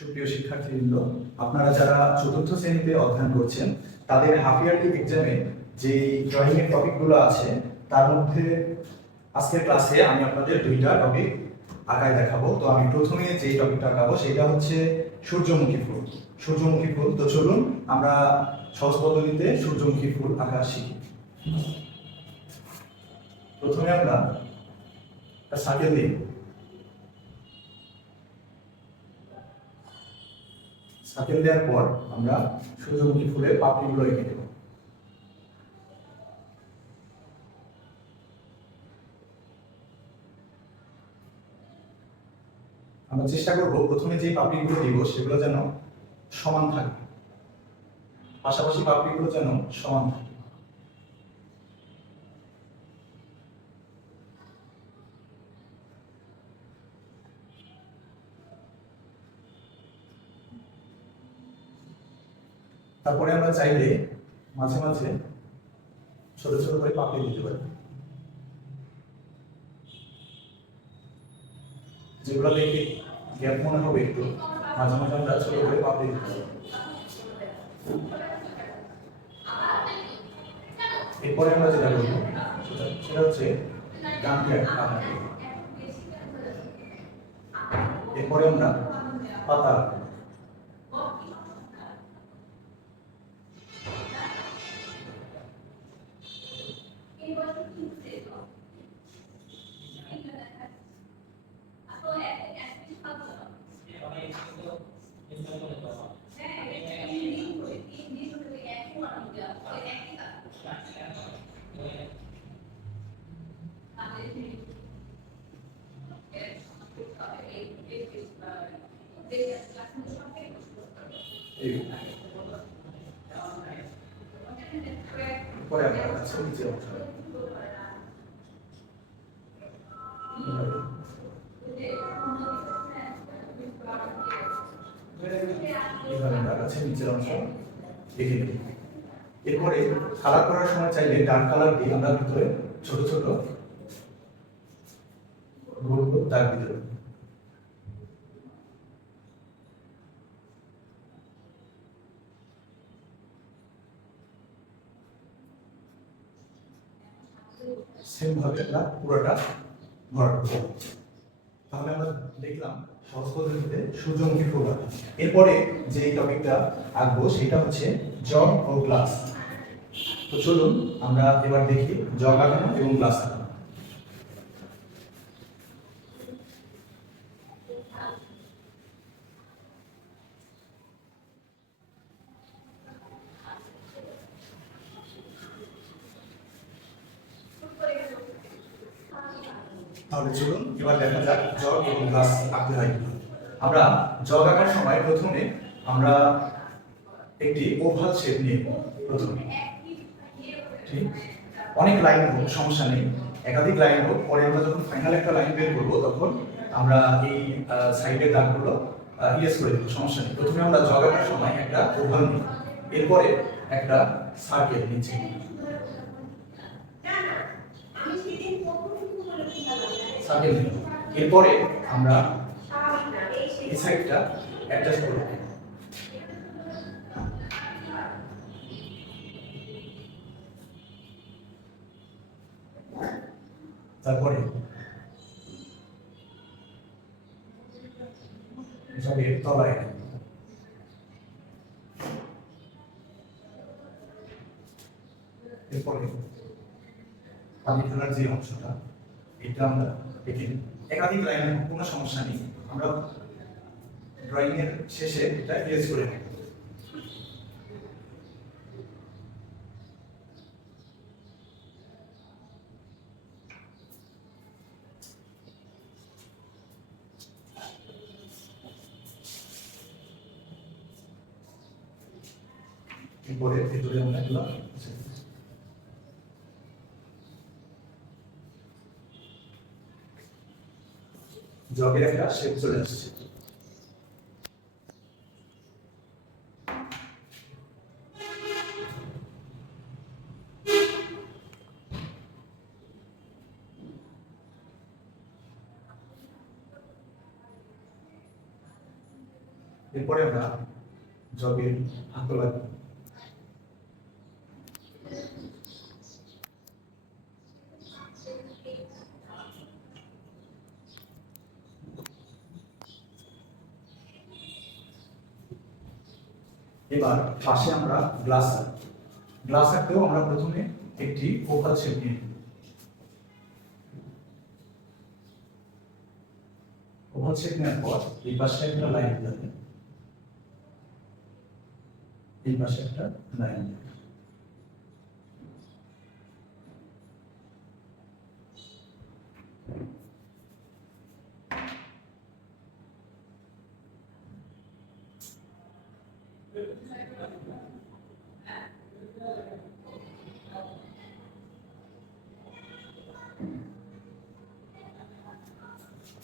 সুপ্রিয় শিক্ষার্থীবৃন্দ, আপনারা যারা চতুর্থ শ্রেণীতে অধ্যয়ন করছেন তাদের হাফ ইয়ারলি এক্সামে যে ড্রয়িং এর টপিকগুলো আছে তার মধ্যে আজকের ক্লাসে আমি আপনাদের দুইটা টপিক আঁকায় দেখাবো। তো আমি প্রথমে যে টপিকটা আঁকাবো সেটা হচ্ছে সূর্যমুখী ফুল। সূর্যমুখী ফুল, তো চলুন আমরা সহজ পদ্ধতিতে সূর্যমুখী ফুল আঁকা শিখি। প্রথমে আমরা একটা সার্কেল দিই। সার্কেল দেওয়ার পর আমরা সূর্যমুখী ফুলের পাপড়িগুলো এঁকে দেব। আমরা চেষ্টা করব প্রথমে যে পাপড়িগুলো দিব সেগুলো যেন সমান থাকে, পাশাপাশি পাপড়িগুলো যেন সমান থাকে। তারপরে আমরা চাইলে মাঝে মাঝে ছোট ছোট করে পাপড়ি দিতে পারি, যেগুলো দেখে গ্যাপ মনে হবে একটু, মাঝে মাঝে আমরা ছোট করে পাপড়ি দিতে পারি। এরপরে আমরা যেটা করবো সেটা হচ্ছে গানটি আঁকা। এরপরে আমরা পাতা, পরে আমরা কাছে নিচে অংশ নিচের অংশ এঁকে দেব। এরপরে কালার করার সময় চাইলে ডার্ক কালার দিয়ে আমরা ভিতরে ছোট ছোট গোল গোল দাগ দিতে পারি। সেম ভাবে আমরা পুরোটা ভরাট করব। তাহলে আমরা দেখলাম সহজ পদ্ধতিতে সূর্যমুখী ফুল আঁকা। এরপরে যে টপিকটা আঁকবো সেটা হচ্ছে জগ ও গ্লাস। তো চলুন আমরা এবার দেখি জগ আঁকানো এবং গ্লাস আঁকানো। তাহলে চলুন এবার দেখা যাক জগ এবং গ্লাস আঁকতে হয়। আমরা জগ আঁকার সময় প্রথমে আমরা একটি ওভাল শেপ নিয়ে প্রথমে, ঠিক অনেক লাইন হোক সমস্যা নেই, একাধিক লাইন হোক, পরে আমরা যখন ফাইনাল একটা লাইন বের করবো তখন আমরা এই সাইডের দাগগুলো ইরেজ করে দেবো, সমস্যা নেই। প্রথমে আমরা জগ আঁকার সময় একটা ওভাল নিই, এরপরে একটা সার্কেল নিচ্ছি, সার্কেল নিই, এরপরে আমরা এই সাইডটা অ্যাডজাস্ট করব। তারপরে জগের তলায় এরপরে পানি ফেলার যে অংশটা এটা আমরা এঁকে একাধিক লাইন কোনো সমস্যা নেই, আমরা ড্রয়িং এর শেষে এটা ইরেজ করে নেব। এরপরে ভেতরে আমরা এগুলো জগের একটা শেপ চলে আসছে। এরপরে আমরা জগের হাতল আঁকবো। এবার পাশে আমরা গ্লাস আঁকবো। গ্লাস আঁকতেও আমরা প্রথমে একটি ওভাল শেপ নিয়ে নেব। ওভাল শেপ নেওয়ার পর এই পাশে একটা লাইন দিতে, এই পাশে একটা লাইন দিতে।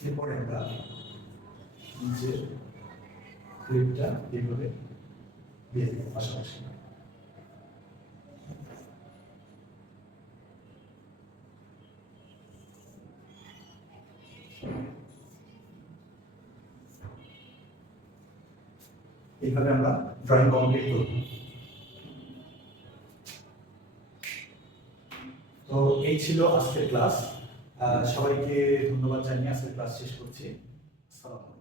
এরপরে আমরা নিচের ক্লিপটা এইভাবে দিয়ে দেবো পাশাপাশি। এইভাবে আমরা ড্রয়িং কমপ্লিট করব। তো এই ছিল আজকের ক্লাস। সবাইকে ধন্যবাদ জানিয়ে আজকের ক্লাস শেষ করছি। আসসালামু আলাইকুম।